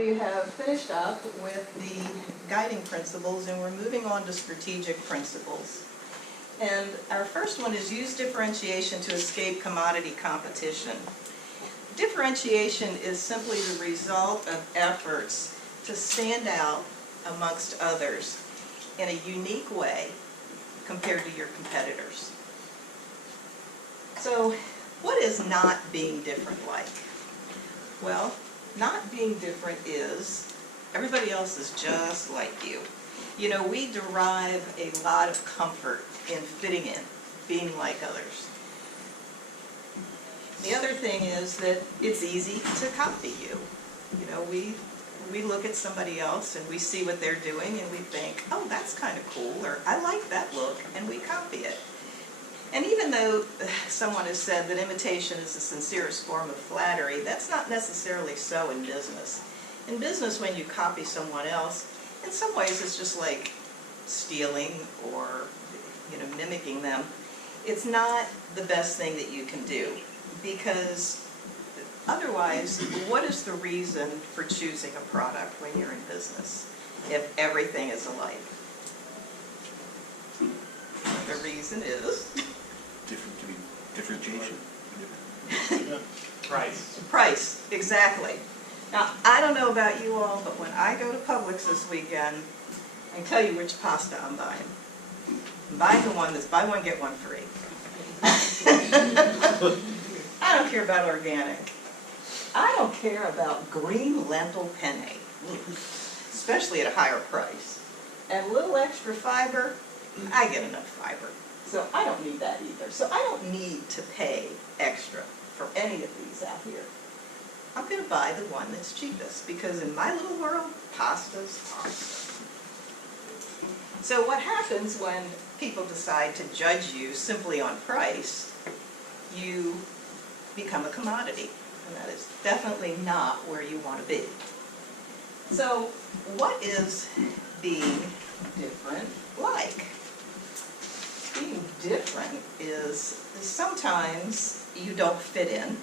We have finished up with the guiding principles and we're moving on to strategic principles. And our first one is use differentiation to escape commodity competition. Differentiation is simply the result of efforts to stand out amongst others in a unique way compared to your competitors. So, what is not being different like? Well, not being different is everybody else is just like you. You know, we derive a lot of comfort in fitting in, being like others. The other thing is that it's easy to copy you. You know, we look at somebody else and we see what they're doing and we think, oh, that's kind of cool, or I like that look, and we copy it. And even though someone has said that imitation is the sincerest form of flattery, that's not necessarily so in business. In business, when you copy someone else, in some ways it's just like stealing or, you know, mimicking them. It's not the best thing that you can do, because otherwise, what is the reason for choosing a product when you're in business if everything is alike? The reason is differentiation. Price, exactly. Now, I don't know about you all, but when I go to Publix this weekend, I can tell you which pasta I'm buying. I'm buying the one that's buy one, get one free. I don't care about organic. I don't care about green lentil penne, especially at a higher price. And a little extra fiber, I get enough fiber. So I don't need that either. So I don't need to pay extra for any of these out here. I'm going to buy the one that's cheapest, because in my little world, pasta's pasta. So what happens when people decide to judge you simply on price? You become a commodity, and that is definitely not where you want to be. So what is being different like? Being different is sometimes you don't fit in,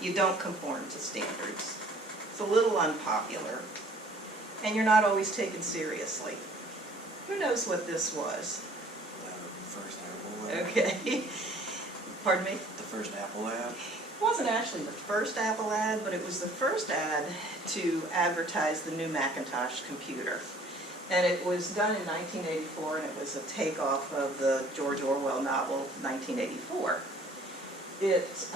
you don't conform to standards, it's a little unpopular, and you're not always taken seriously. Who knows what this was? The first Apple ad. Okay. Pardon me? The first Apple ad. It wasn't actually the first Apple ad, but it was the first ad to advertise the new Macintosh computer. And it was done in 1984, and it was a takeoff of the George Orwell novel, 1984. It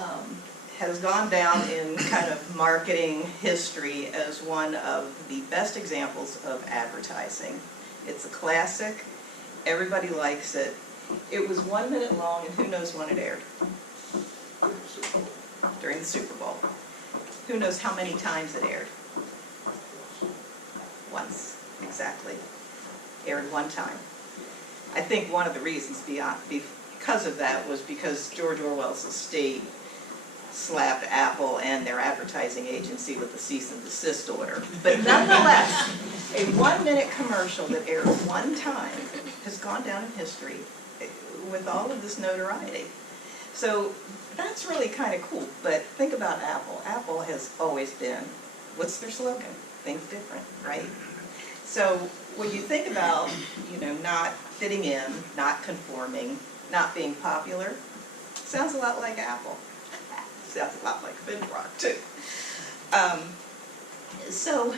has gone down in kind of marketing history as one of the best examples of advertising. It's a classic. Everybody likes it. It was 1 minute long, and who knows when it aired? During the Super Bowl. Who knows how many times it aired? Once. Exactly. Aired one time. I think one of the reasons because of that was because George Orwell's estate slapped Apple and their advertising agency with a cease and desist order. But nonetheless, a 1 minute commercial that aired one time has gone down in history with all of this notoriety. So that's really kind of cool. But think about Apple. Apple has always been, what's their slogan? Think different, right? So when you think about, you know, not fitting in, not conforming, not being popular, sounds a lot like Apple. Sounds a lot like Finrock too. So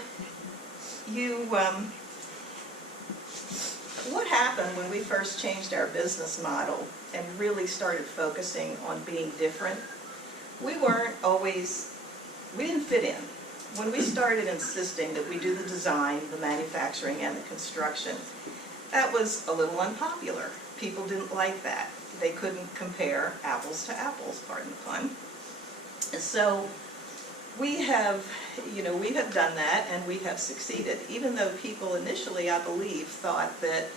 what happened when we first changed our business model and really started focusing on being different? We didn't fit in. When we started insisting that we do the design, the manufacturing, and the construction, that was a little unpopular. People didn't like that. They couldn't compare apples to apples, pardon the pun. So we have done that, and we have succeeded, even though people initially, I believe, thought that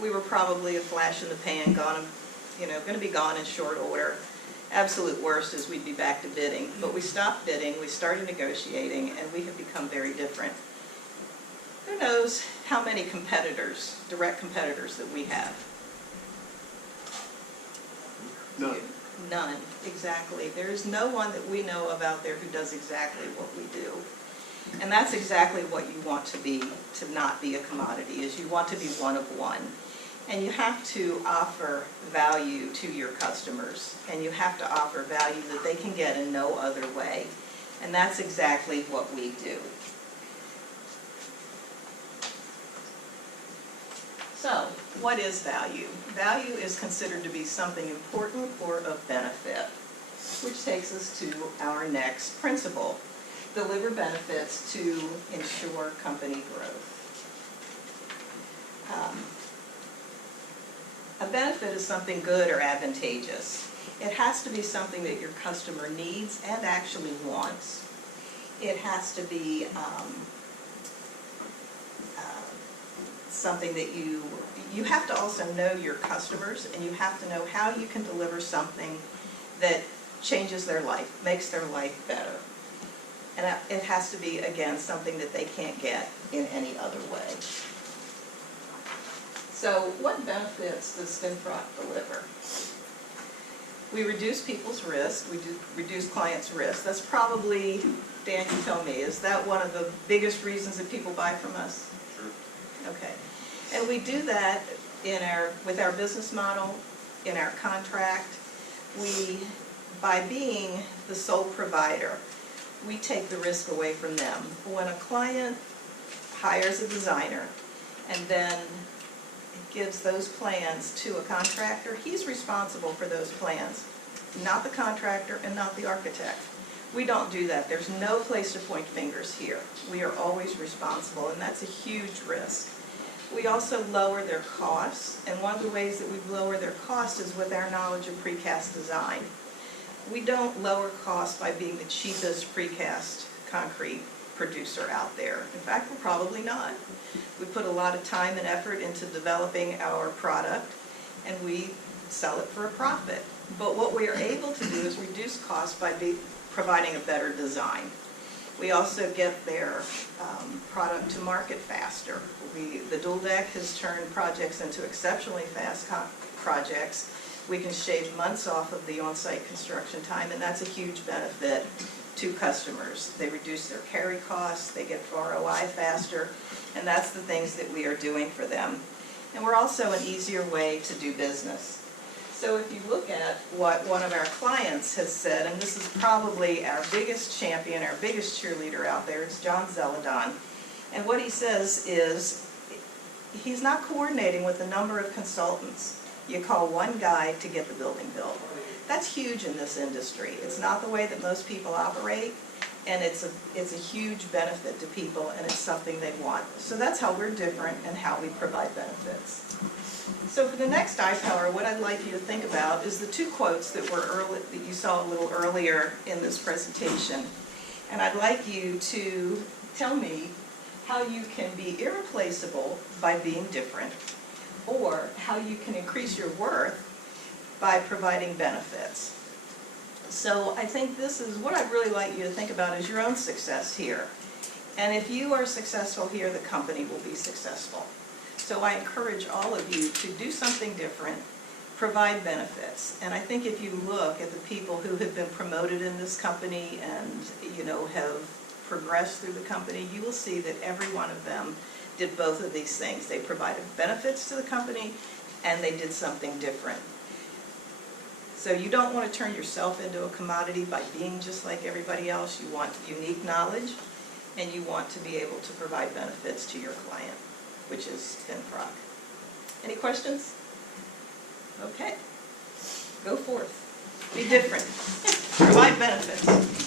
we were probably a flash in the pan, going to be gone in short order. Absolute worst is we'd be back to bidding. But we stopped bidding, we started negotiating, and we have become very different. Who knows how many competitors, direct competitors, that we have? None. None, exactly. There is no one that we know of out there who does exactly what we do. And that's exactly what you want to be, to not be a commodity, is you want to be one of one. And you have to offer value to your customers, and you have to offer value that they can get in no other way. And that's exactly what we do. So, what is value? Value is considered to be something important or of benefit, which takes us to our next principle: deliver benefits to ensure company growth. A benefit is something good or advantageous. It has to be something that your customer needs and actually wants. It has to be something that you have to also know your customers, and you have to know how you can deliver something that changes their life, makes their life better. And it has to be, again, something that they can't get in any other way. So what benefits does FinFrock deliver? We reduce people's risk, we reduce clients' risk. That's probably, Dan, you tell me, is that one of the biggest reasons that people buy from us? Sure. Okay. And we do that with our business model, in our contract. By being the sole provider, we take the risk away from them. When a client hires a designer and then gives those plans to a contractor, he's responsible for those plans, not the contractor and not the architect. We don't do that. There's no place to point fingers here. We are always responsible, and that's a huge risk. We also lower their costs, and one of the ways that we lower their costs is with our knowledge of precast design. We don't lower costs by being the cheapest precast concrete producer out there. In fact, we're probably not. We put a lot of time and effort into developing our product, and we sell it for a profit. But what we are able to do is reduce costs by providing a better design. We also get their product to market faster. The dual deck has turned projects into exceptionally fast projects. We can shave months off of the on-site construction time, and that's a huge benefit to customers. They reduce their carry costs, they get ROI faster, and that's the things that we are doing for them. And we're also an easier way to do business. So if you look at what one of our clients has said, and this is probably our biggest champion, our biggest cheerleader out there, it's John Zeladon. And what he says is, he's not coordinating with a number of consultants. You call one guy to get the building built. That's huge in this industry. It's not the way that most people operate, and it's a huge benefit to people, and it's something they want. So that's how we're different and how we provide benefits. So for the next iPower, what I'd like you to think about is the two quotes that you saw a little earlier in this presentation. And I'd like you to tell me how you can be irreplaceable by being different, or how you can increase your worth by providing benefits. So I think this is what I'd really like you to think about is your own success here. And if you are successful here, the company will be successful. So I encourage all of you to do something different, provide benefits. And I think if you look at the people who have been promoted in this company and have progressed through the company, you will see that every one of them did both of these things. They provided benefits to the company, and they did something different. So you don't want to turn yourself into a commodity by being just like everybody else. You want unique knowledge, and you want to be able to provide benefits to your client, which is FinFrock. Any questions? Okay. Go forth. Be different. Provide benefits.